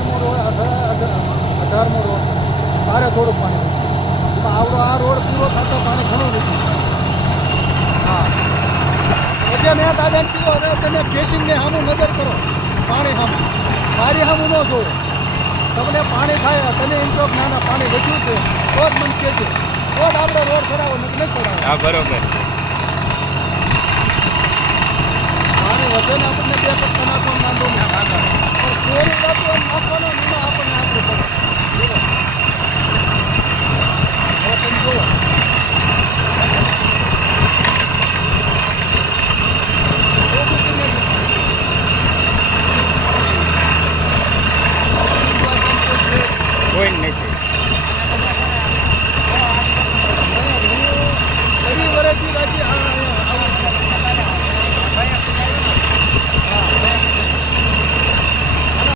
17મો road 18મો road તારે થોડુંક પાણી એમાં આવડો આ રોડ પૂરો થતો પાણી ઘણું લીધું. હા પછી મેં દાદાને કીધું હવે તમે કેસિંગને સામું નજર કરો, પાણી સામું મારી સામું ન જોવો. તમને પાણી થાય તમે એમ કહો ના પાણી વધ્યું છે તો જ મને કહેજો, તો જ આપણે રોડ ચડાવો નથી ચડાવો. હા બરોબર. પાણી વધે ને આપણને 2 પગ નાખવાનું વાંધો નહીં.